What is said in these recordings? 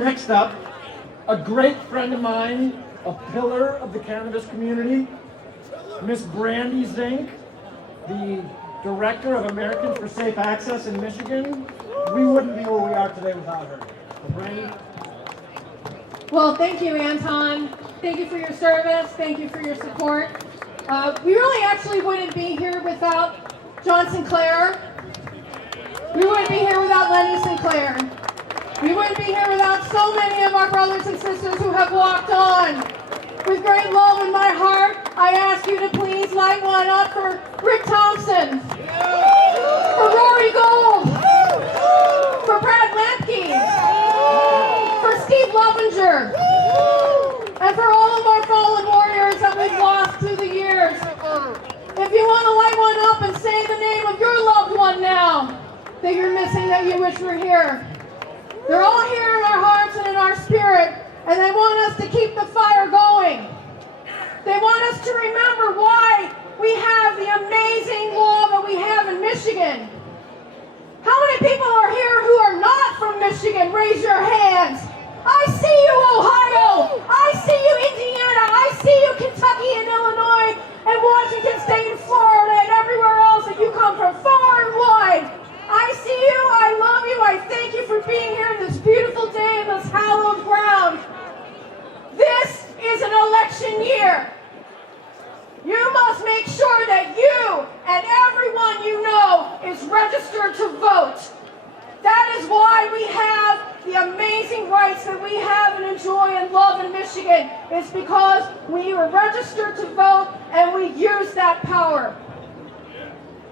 Next up, a great friend of mine, a pillar of the cannabis community, Miss Brandy Zink, the director of Americans for Safe Access in Michigan. We wouldn't be where we are today without her. So Brandy. Well, thank you, Anton. Thank you for your service. Thank you for your support. We really actually wouldn't be here without John Sinclair. We wouldn't be here without Lenny Sinclair. We wouldn't be here without so many of our brothers and sisters who have walked on. With great love in my heart, I ask you to please light one up for Rick Thompson, for Rory Gold, for Brad Lemke, for Steve Lovinger, and for all of our fallen warriors that we've lost through the years. If you want to light one up and say the name of your loved one now that you're missing, that you wish were here. They're all here in our hearts and in our spirit, and they want us to keep the fire going. They want us to remember why we have the amazing law that we have in Michigan. How many people are here who are not from Michigan? Raise your hands. I see you, Ohio. I see you, Indiana. I see you, Kentucky and Illinois and Washington State and Florida and everywhere else that you come from, far and wide. I see you. I love you. I thank you for being here this beautiful day in this hallowed ground. This is an election year. You must make sure that you and everyone you know is registered to vote. That is why we have the amazing rights that we have and enjoy and love in Michigan. It's because we are registered to vote and we use that power.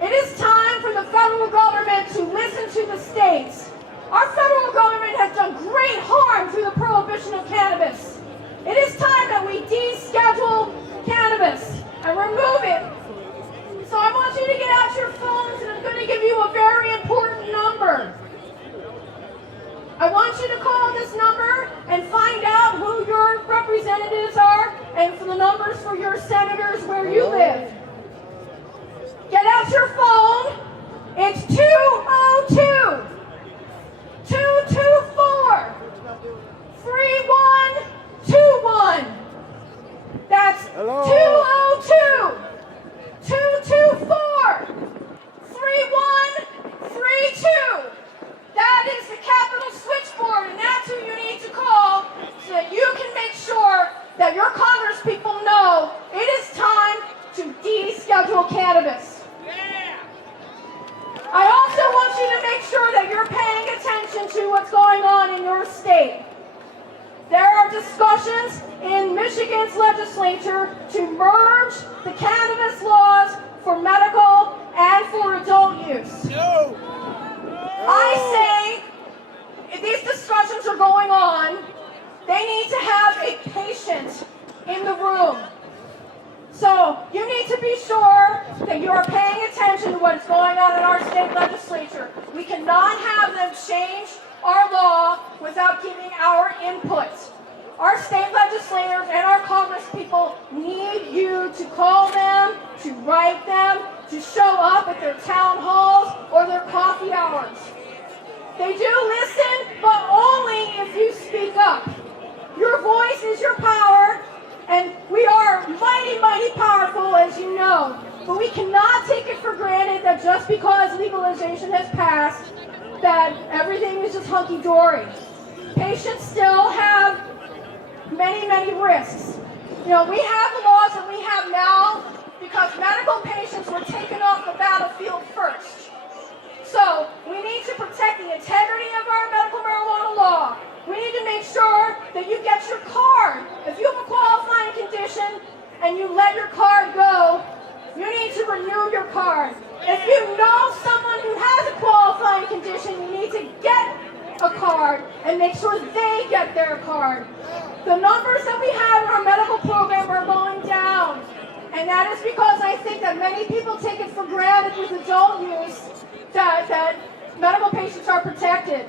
It is time for the federal government to listen to the states. Our federal government has done great harm through the prohibition of cannabis. It is time that we deschedule cannabis and remove it. So I want you to get out your phones, and I'm going to give you a very important number. I want you to call this number and find out who your representatives are and for the numbers for your senators where you live. Get out your phone. It's 202 224 3121. That's 202 224 3132. That is the Capitol switchboard, and that's who you need to call so that you can make sure that your Congress people know it is time to deschedule cannabis. I also want you to make sure that you're paying attention to what's going on in your state. There are discussions in Michigan's legislature to merge the cannabis laws for medical and for adult use. I say, if these discussions are going on, they need to have a patient in the room. So you need to be sure that you are paying attention to what's going on in our state legislature. We cannot have them change our law without giving our input. Our state legislators and our Congress people need you to call them, to write them, to show up at their town halls or their coffee hours. They do listen, but only if you speak up. Your voice is your power. And we are mighty, mighty powerful, as you know. But we cannot take it for granted that just because legalization has passed, that everything is just hunky-dory. Patients still have many, many risks. You know, we have the laws that we have now because medical patients were taken off the battlefield first. So we need to protect the integrity of our medical marijuana law. We need to make sure that you get your card. If you have a qualifying condition and you let your card go, you need to renew your card. If you know someone who has a qualifying condition, you need to get a card and make sure they get their card. The numbers that we have in our medical program are going down. And that is because I think that many people take it for granted with adult use that medical patients are protected.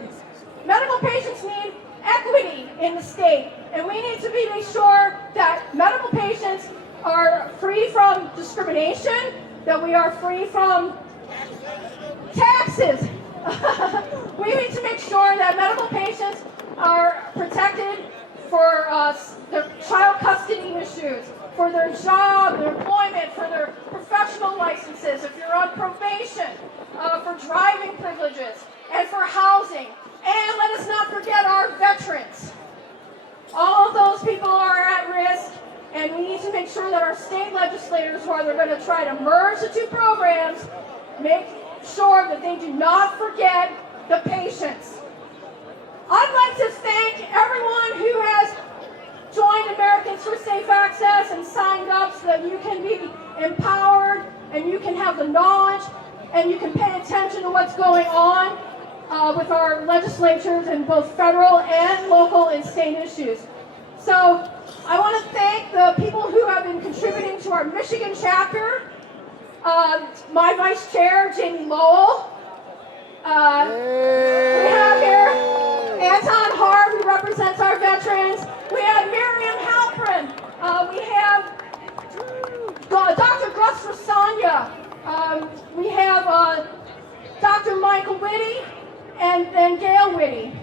Medical patients need equity in the state, and we need to be sure that medical patients are free from discrimination, that we are free from taxes. We need to make sure that medical patients are protected for their child custody issues, for their job, their employment, for their professional licenses, if you're on probation, for driving privileges, and for housing. And let us not forget our veterans. All of those people are at risk, and we need to make sure that our state legislators, while they're going to try to merge the two programs, make sure that they do not forget the patients. I'd like to thank everyone who has joined Americans for Safe Access and signed up so that you can be empowered and you can have the knowledge and you can pay attention to what's going on with our legislatures in both federal and local and state issues. So I want to thank the people who have been contributing to our Michigan chapter. My vice chair, Jamie Lowell. We have here Anton Harv, who represents our veterans. We have Miriam Halprin. We have Dr. Gus Rasanya. We have Dr. Michael Whitty and Gail Whitty.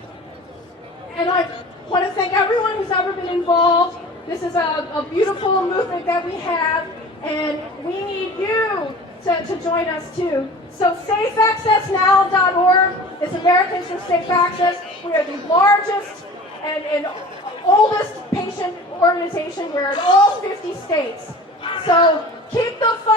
And I want to thank everyone who's ever been involved. This is a beautiful movement that we have, and we need you to join us too. So safeaccessnow.org is Americans for Safe Access. We are the largest and oldest patient organization. We're in all 50 states. So keep the fight.